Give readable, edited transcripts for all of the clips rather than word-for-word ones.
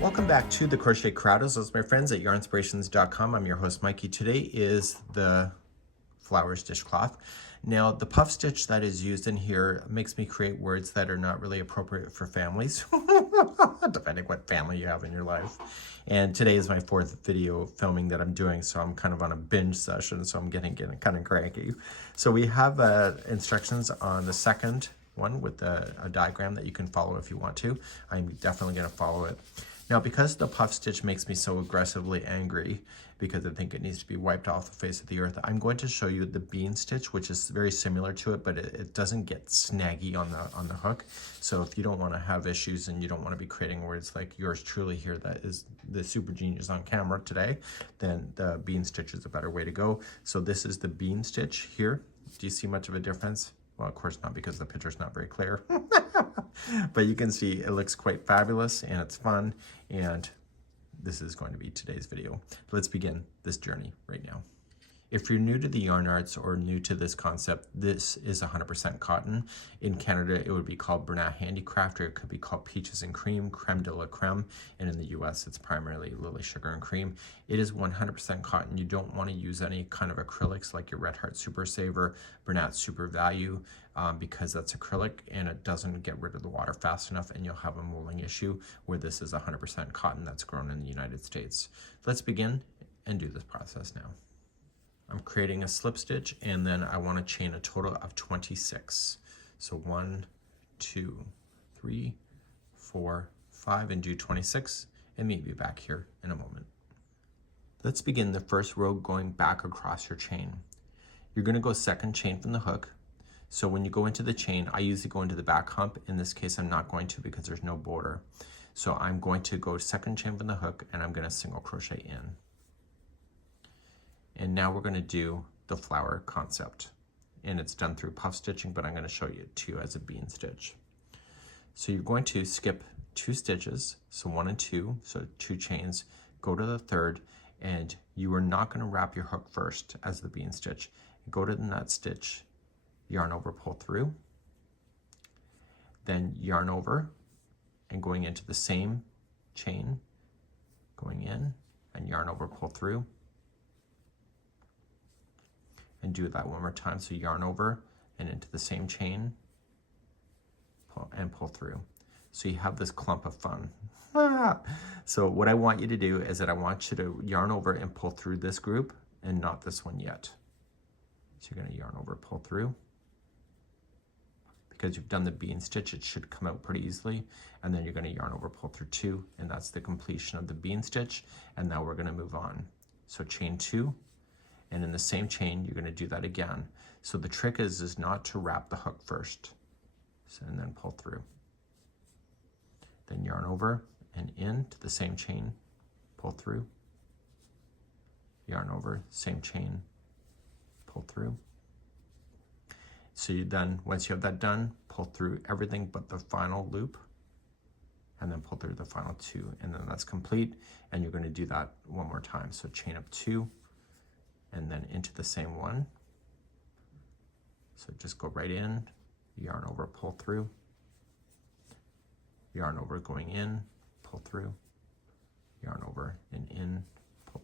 Welcome back to the Crochet Crowd. Those my friends at Yarnspirations.com. I'm your host Mikey. Today is the flowers dishcloth. Now the puff stitch that is used in here makes me create words that are not really appropriate for families, depending what family you have in your life. And today is my fourth video filming that I'm doing, so I'm kind of on a binge session, so I'm getting kind of cranky. So we have instructions on the second one with a diagram that you can follow if you want to. I'm definitely going to follow it. Now, because the puff stitch makes me so aggressively angry, because I think it needs to be wiped off the face of the earth, I'm going to show you the bean stitch, which is very similar to it, but it doesn't get snaggy on the hook. So if you don't want to have issues and you don't want to be creating words like yours truly here, that is the super genius on camera today, then the bean stitch is a better way to go. So this is the bean stitch here. Do you see much of a difference? Well, of course not, because the picture's not very clear. But you can see it looks quite fabulous and it's fun, and this is going to be today's video. Let's begin this journey right now. If you're new to the yarn arts or new to this concept, this is 100% cotton. In Canada, it would be called Bernat Handicraft, or it could be called Peaches and Cream, Creme de la Creme, and in the US, it's primarily Lily Sugar and Cream. It is 100% cotton. You don't want to use any kind of acrylics like your Red Heart Super Saver, Bernat Super Value, because that's acrylic and it doesn't get rid of the water fast enough, and you'll have a molding issue, where this is 100% cotton that's grown in the United States. Let's begin and do this process now. I'm creating a slip stitch, and then I want to chain a total of 26. So 1, 2, 3, 4, 5, and do 26, and meet me back here in a moment. Let's begin the first row going back across your chain. You're going to go second chain from the hook. So when you go into the chain, I usually go into the back hump. In this case, I'm not going to because there's no border. So I'm going to go second chain from the hook, and I'm going to single crochet in. And now we're going to do the flower concept, and it's done through puff stitching, but I'm going to show you too as a bean stitch. So you're going to skip 2 stitches, so 1 and 2, so 2 chains, go to the third, and you are not going to wrap your hook first as the bean stitch. Go to the nut stitch, yarn over, pull through, then yarn over, and going into the same chain, going in, and yarn over, pull through, and do that one more time. So yarn over and into the same chain, pull through. So you have this clump of fun. So what I want you to do is that I want you to yarn over and pull through this group, and not this one yet. So you're going to yarn over, pull through. Because you've done the bean stitch, it should come out pretty easily. And then you're going to yarn over, pull through 2, and that's the completion of the bean stitch. And now we're going to move on. So chain 2. And in the same chain, you're going to do that again. So the trick is not to wrap the hook first. So, and then pull through. Then yarn over and into the same chain, pull through. Yarn over, same chain, pull through. So you're done. Once you have that done, pull through everything but the final loop, and then pull through the final 2, and then that's complete. And you're going to do that one more time. So chain up 2, and then into the same one. So just go right in, yarn over, pull through, yarn over, going in, pull through, yarn over and in, pull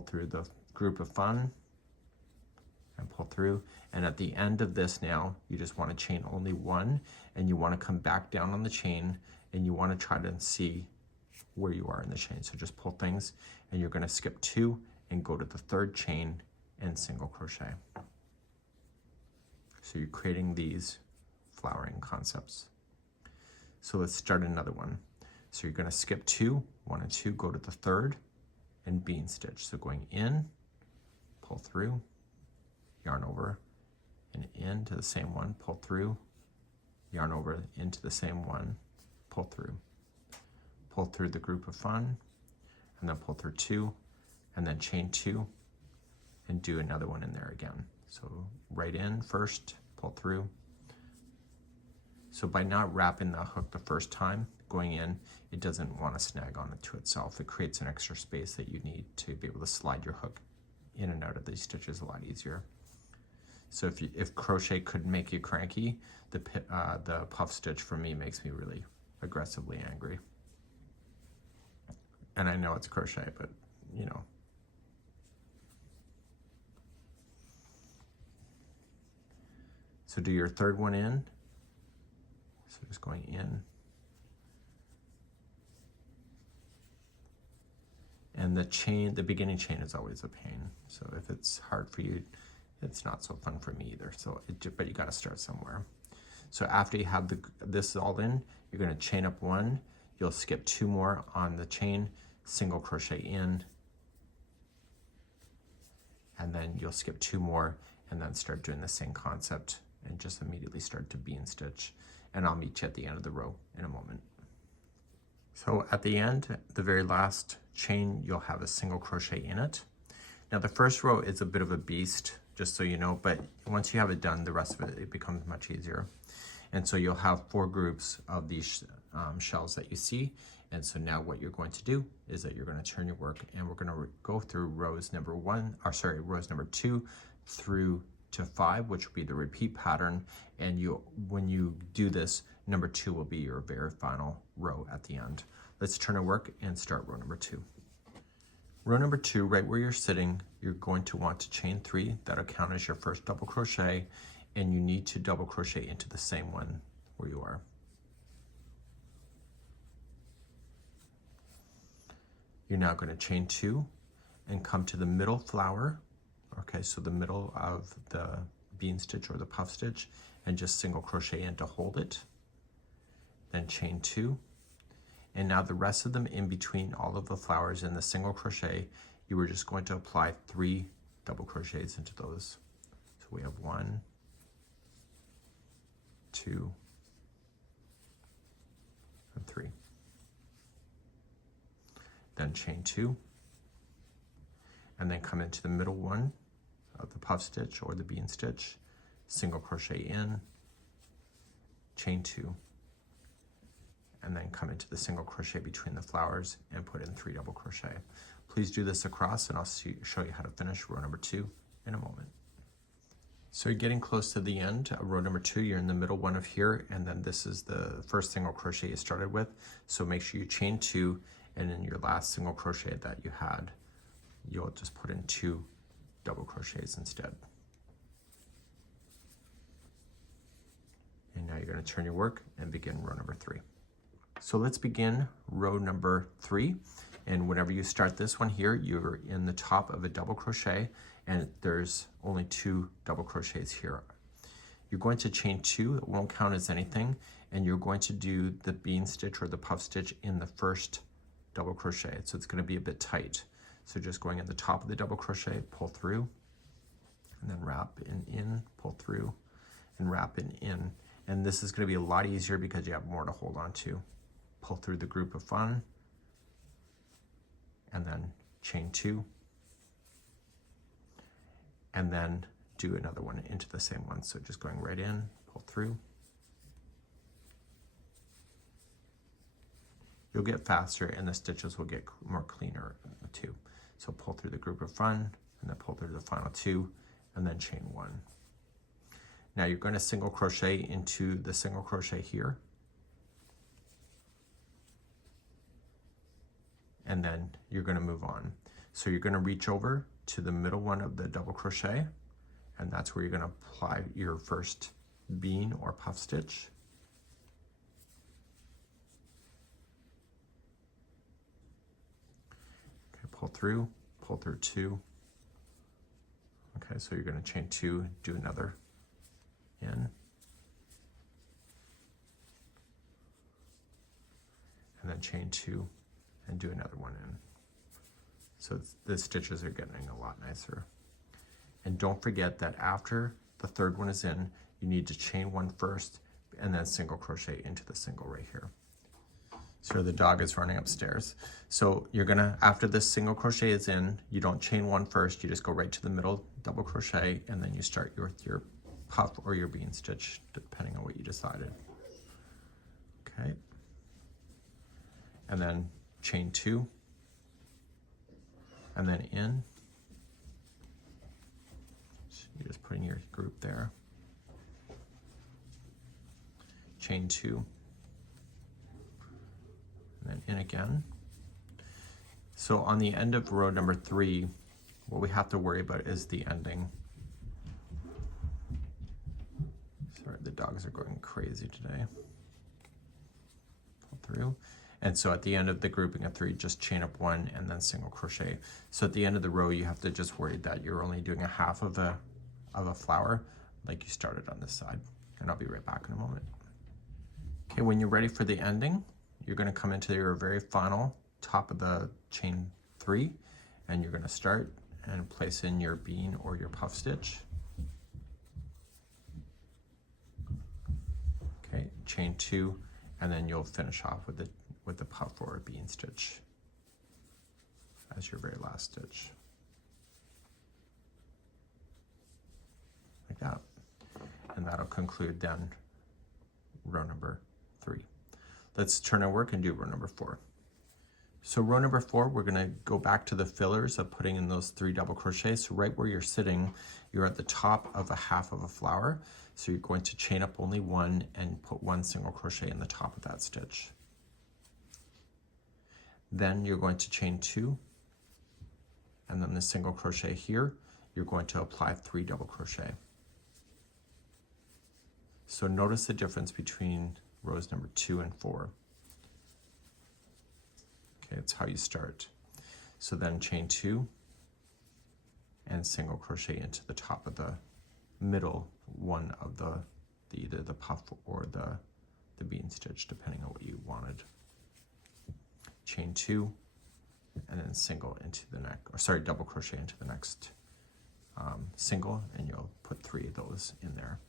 through the group of fun, and pull through. And at the end of this now, you just want to chain only 1, and you want to come back down on the chain, and you want to try to see where you are in the chain. So just pull things, and you're going to skip 2 and go to the third chain and single crochet. So you're creating these flowering concepts. So let's start another one. So you're going to skip 2, 1 and 2, go to the third, and bean stitch. So going in, pull through, yarn over, and into the same one, pull through, yarn over into the same one, pull through the group of fun, and then pull through 2, and then chain 2, and do another one in there again. So right in first, pull through. So by not wrapping the hook the first time, going in, it doesn't want to snag on it to itself. It creates an extra space that you need to be able to slide your hook in and out of these stitches a lot easier. So if crochet could make you cranky, the puff stitch for me makes me really aggressively angry. And I know it's crochet, but you know. So do your third one in. So just going in. And the chain, the beginning chain is always a pain. So if it's hard for you, it's not so fun for me either. So, but you got to start somewhere. So after you have this all in, you're going to chain up one. You'll skip 2 more on the chain, single crochet in, and then you'll skip 2 more, and then start doing the same concept, and just immediately start to bean stitch. And I'll meet you at the end of the row in a moment. So at the end, the very last chain, you'll have a single crochet in it. Now the first row is a bit of a beast, just so you know, but once you have it done, the rest of it becomes much easier. And so you'll have 4 groups of these shells that you see. And so now what you're going to do is that you're going to turn your work, and we're going to go through rows number 2 through to 5, which will be the repeat pattern. And when you do this, number 2 will be your very final row at the end. Let's turn our work and start row number 2. Row number 2, right where you're sitting, you're going to want to chain 3. That'll count as your first double crochet, and you need to double crochet into the same one where you are. You're now going to chain 2 and come to the middle flower. Okay, so the middle of the bean stitch or the puff stitch, and just single crochet in to hold it. Then chain 2. And now the rest of them in between all of the flowers in the single crochet, you were just going to apply 3 double crochets into those. So we have 1, 2, and 3. Then chain 2, and then come into the middle one of the puff stitch or the bean stitch, single crochet in, chain 2, and then come into the single crochet between the flowers and put in 3 double crochet. Please do this across, and I'll show you how to finish row number 2 in a moment. So you're getting close to the end of row number 2. You're in the middle one of here, and then this is the first single crochet you started with. So make sure you chain 2, and in your last single crochet that you had, you'll just put in 2 double crochets instead. And now you're going to turn your work and begin row number 3. So let's begin row number 3. And whenever you start this one here, you're in the top of a double crochet, and there's only 2 double crochets here. You're going to chain 2, it won't count as anything, and you're going to do the bean stitch or the puff stitch in the first double crochet. So it's going to be a bit tight. So just going at the top of the double crochet, pull through, and then wrap in, pull through, and wrap in. And this is going to be a lot easier because you have more to hold on to. Pull through the group of fun, and then chain 2, and then do another one into the same one. So just going right in, pull through. You'll get faster, and the stitches will get more cleaner too. So pull through the group of fun, and then pull through the final 2, and then chain 1. Now you're going to single crochet into the single crochet here, and then you're going to move on. So you're going to reach over to the middle one of the double crochet, and that's where you're going to apply your first bean or puff stitch. Okay, pull through 2. Okay, so you're going to chain 2, do another in, and then chain 2 and do another one in. So the stitches are getting a lot nicer. And don't forget that after the third one is in, you need to chain 1 first and then single crochet into the single right here. So the dog is running upstairs. So you're gonna, after this single crochet is in, you don't chain 1 first, you just go right to the middle double crochet, and then you start your puff or your bean stitch, depending on what you decided. Okay. And then chain 2, and then in. So you're just putting your group there. Chain 2, and then in again. So on the end of row number 3, what we have to worry about is the ending. Sorry, the dogs are going crazy today. Pull through. And so at the end of the grouping of 3, just chain up 1 and then single crochet. So at the end of the row, you have to just worry that you're only doing a half of a flower like you started on this side. And I'll be right back in a moment. Okay, when you're ready for the ending, you're going to come into your very final top of the chain 3, and you're going to start and place in your bean or your puff stitch. Okay, chain 2, and then you'll finish off with the puff or a bean stitch as your very last stitch. Like that. And that'll conclude then row number 3. Let's turn our work and do row number 4. So row number 4, we're going to go back to the fillers of putting in those 3 double crochets. So right where you're sitting, you're at the top of a half of a flower. So you're going to chain up only 1 and put 1 single crochet in the top of that stitch. Then you're going to chain 2, and then the single crochet here, you're going to apply 3 double crochet. So notice the difference between rows number 2 and 4. Okay, it's how you start. So then chain 2 and single crochet into the top of the middle one of either the puff or the bean stitch, depending on what you wanted. Chain 2 and then single into the next, or sorry, double crochet into the next single, and you'll put 3 of those in there.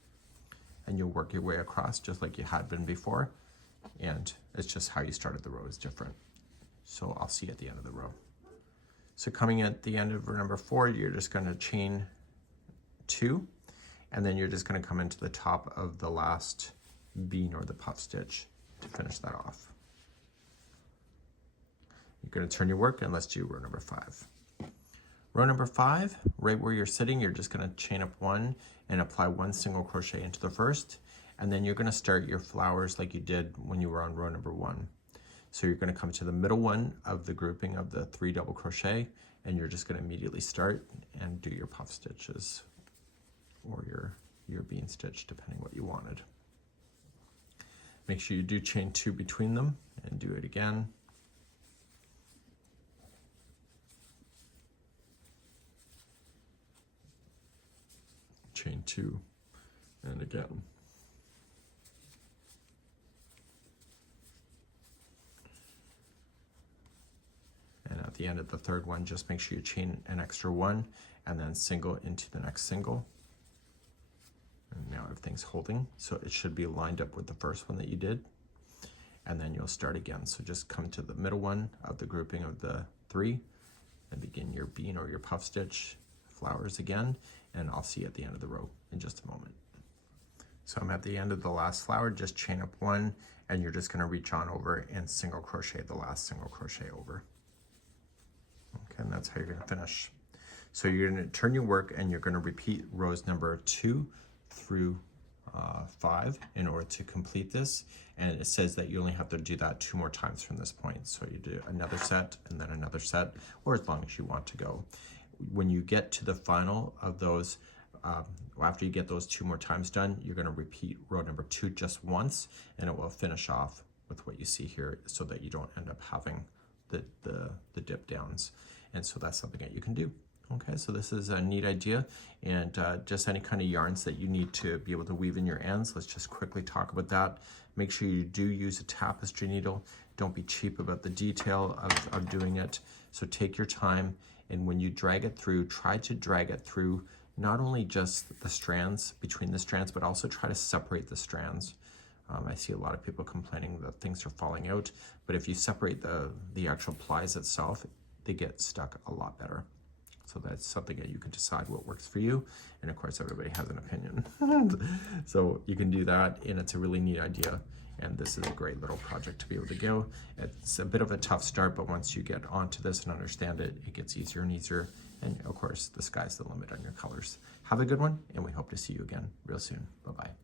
And you'll work your way across just like you had been before, and it's just how you started the row is different. So I'll see you at the end of the row. So coming at the end of row number 4, you're just going to chain 2, and then you're just going to come into the top of the last bean or the puff stitch to finish that off. You're going to turn your work, and let's do row number 5. Row number 5, right where you're sitting, you're just going to chain up 1 and apply 1 single crochet into the first, and then you're going to start your flowers like you did when you were on row number 1. So you're going to come to the middle one of the grouping of the 3 double crochet, and you're just going to immediately start and do your puff stitches or your bean stitch, depending what you wanted. Make sure you do chain 2 between them and do it again. Chain 2 and again. And at the end of the third one, just make sure you chain an extra 1 and then single into the next single. And now everything's holding, so it should be lined up with the first one that you did. And then you'll start again. So just come to the middle one of the grouping of the 3 and begin your bean or your puff stitch, flowers again, and I'll see you at the end of the row in just a moment. So I'm at the end of the last flower, just chain up 1, and you're just going to reach on over and single crochet the last single crochet over. Okay, and that's how you're going to finish. So you're going to turn your work, and you're going to repeat rows number 2 through 5 in order to complete this, and it says that you only have to do that 2 more times from this point. So you do another set and then another set, or as long as you want to go. When you get to the final of those, after you get those 2 more times done, you're going to repeat row number 2 just once, and it will finish off with what you see here, so that you don't end up having the dip downs. And so that's something that you can do. Okay, so this is a neat idea, and just any kind of yarns that you need to be able to weave in your ends, let's just quickly talk about that. Make sure you do use a tapestry needle. Don't be cheap about the detail of doing it. So take your time, and when you drag it through, try to drag it through not only just the strands, between the strands, but also try to separate the strands. I see a lot of people complaining that things are falling out, but if you separate the actual plies itself, they get stuck a lot better. So that's something that you can decide what works for you. And of course, everybody has an opinion. So you can do that, and it's a really neat idea. And this is a great little project to be able to go. It's a bit of a tough start, but once you get onto this and understand it, it gets easier and easier. And of course, the sky's the limit on your colors. Have a good one, and we hope to see you again real soon. Bye-bye.